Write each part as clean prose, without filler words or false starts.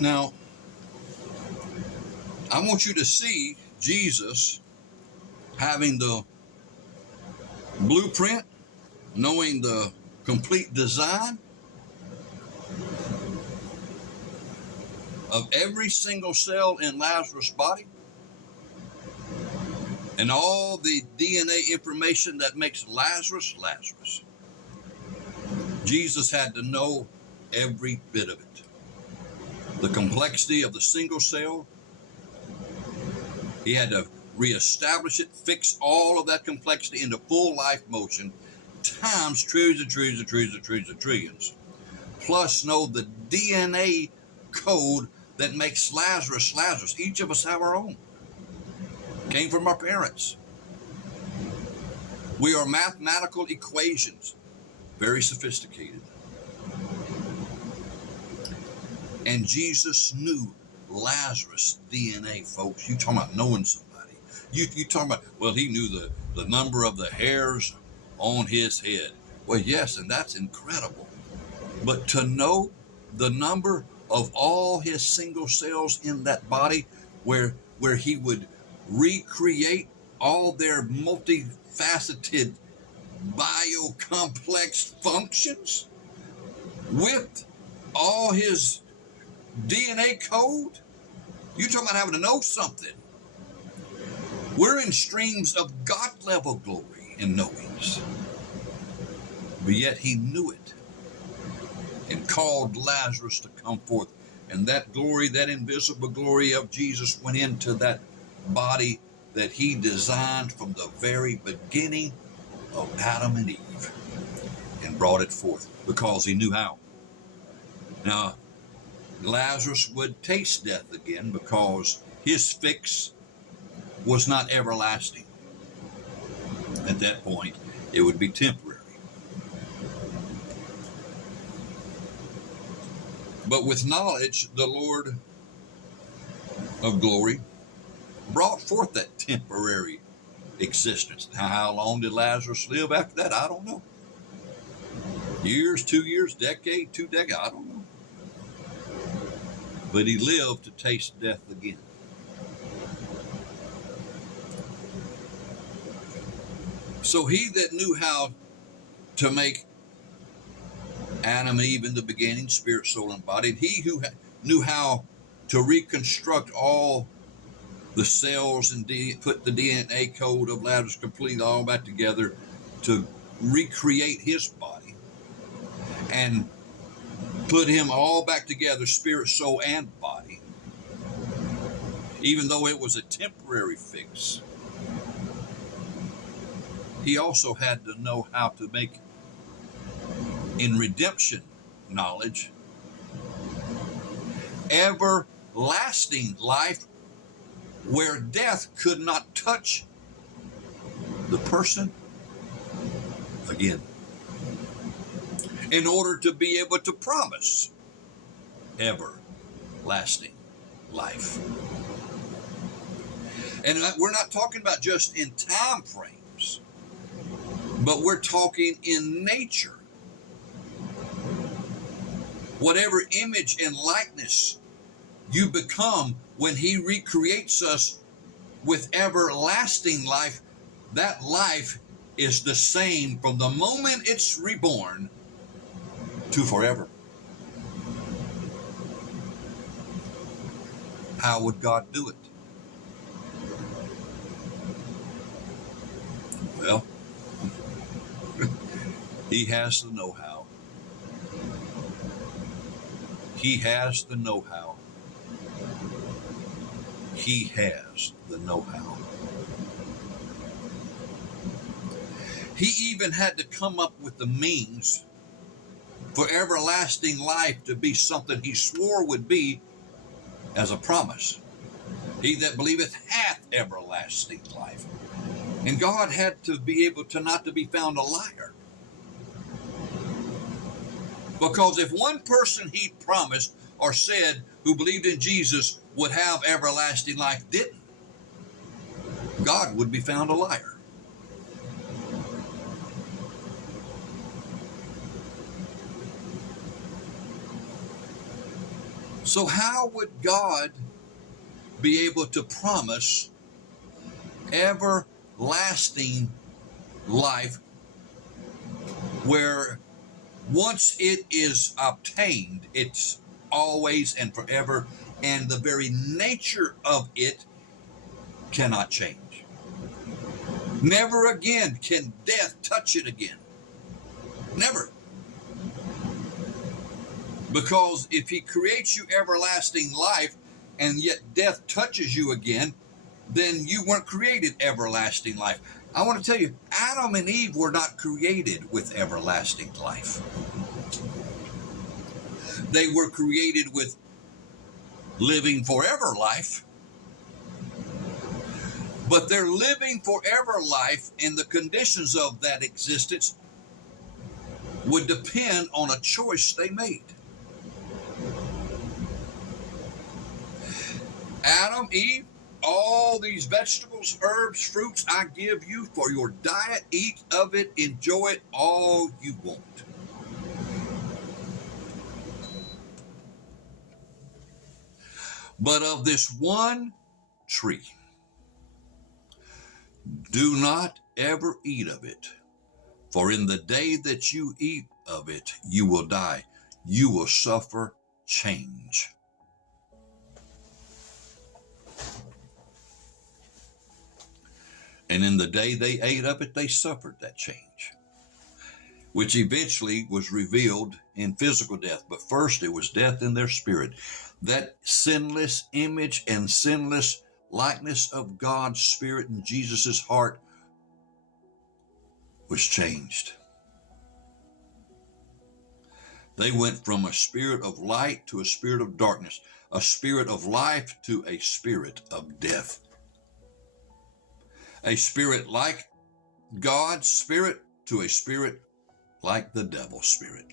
Now, I want you to see Jesus having the blueprint, knowing the complete design of every single cell in Lazarus' body and all the DNA information that makes Lazarus Lazarus. Jesus had to know every bit of it. The complexity of the single cell. He had to reestablish it, fix all of that complexity into full life motion, times trillions and trillions and trillions and trillions and trillions. Plus know the DNA code that makes Lazarus Lazarus. Each of us have our own. Came from our parents. We are mathematical equations, very sophisticated. And Jesus knew Lazarus' DNA, folks. You talking about knowing somebody. You talking about, well, he knew the number of the hairs on his head. Well, yes, and that's incredible. But to know the number of all his single cells in that body where he would recreate all their multifaceted biocomplex functions with all his DNA code? You're talking about having to know something. We're in streams of God level glory and knowings. But yet he knew it and called Lazarus to come forth. And that glory, that invisible glory of Jesus went into that body that he designed from the very beginning of Adam and Eve and brought it forth because he knew how. Now, Lazarus would taste death again because his fix was not everlasting. At that point, it would be temporary. But with knowledge, the Lord of glory brought forth that temporary existence. Now, how long did Lazarus live after that? I don't know. Years, 2 years, decade, 2 decades, I don't know. But he lived to taste death again. So he that knew how to make Adam and Eve in the beginning, spirit, soul, and body, and he who knew how to reconstruct all the cells and put the DNA code of Lazarus completely all back together to recreate his body and put him all back together, spirit, soul, and body, even though it was a temporary fix. He also had to know how to make, in redemption knowledge, everlasting life where death could not touch the person again, in order to be able to promise everlasting life. And we're not talking about just in time frames, but we're talking in nature. Whatever image and likeness you become when he recreates us with everlasting life, that life is the same from the moment it's reborn to forever. How would God do it? Well, he has the know-how. He has the know-how. He has the know-how. He even had to come up with the means for everlasting life to be something he swore would be as a promise. He that believeth hath everlasting life. And God had to be able to not to be found a liar. Because if one person he promised or said who believed in Jesus would have everlasting life didn't, God would be found a liar. So how would God be able to promise everlasting life where once it is obtained, it's always and forever, and the very nature of it cannot change? Never again can death touch it again. Never. Because if he creates you everlasting life and yet death touches you again, then you weren't created everlasting life. I want to tell you, Adam and Eve were not created with everlasting life. They were created with living forever life. But their living forever life and the conditions of that existence would depend on a choice they made. Adam, Eve, all these vegetables, herbs, fruits I give you for your diet. Eat of it, enjoy it all you want. But of this one tree, do not ever eat of it, for in the day that you eat of it, you will die. You will suffer change. And in the day they ate of it, they suffered that change, which eventually was revealed in physical death. But first it was death in their spirit. That sinless image and sinless likeness of God's Spirit in Jesus' heart was changed. They went from a spirit of light to a spirit of darkness, a spirit of life to a spirit of death. A spirit like God's Spirit to a spirit like the devil's spirit.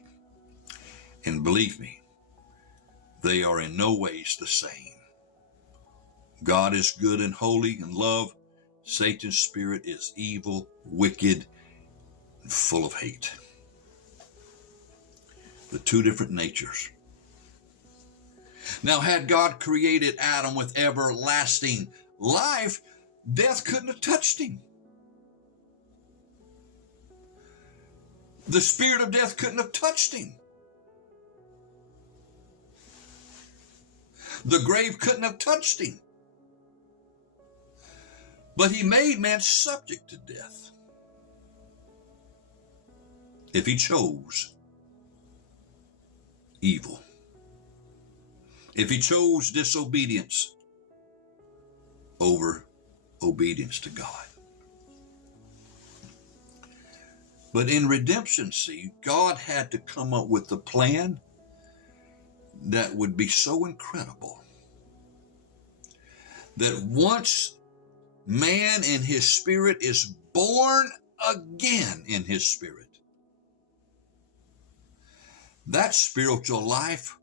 And believe me, they are in no ways the same. God is good and holy and love. Satan's spirit is evil, wicked, and full of hate. The two different natures. Now, had God created Adam with everlasting life, death couldn't have touched him. The spirit of death couldn't have touched him. The grave couldn't have touched him. But he made man subject to death if he chose evil, if he chose disobedience over obedience to God. But in redemption, see, God had to come up with a plan that would be so incredible that once man in his spirit is born again in his spirit, that spiritual life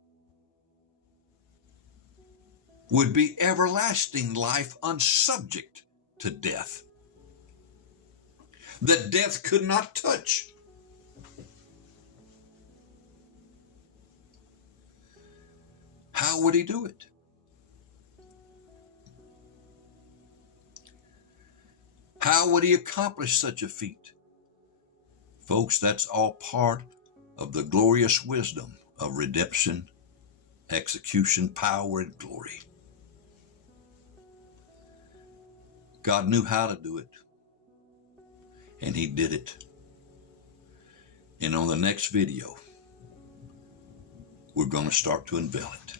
would be everlasting life unsubject to death, that death could not touch. How would he do it? How would he accomplish such a feat? Folks, that's all part of the glorious wisdom of redemption, execution, power, and glory. God knew how to do it, and he did it. And on the next video, we're going to start to unveil it.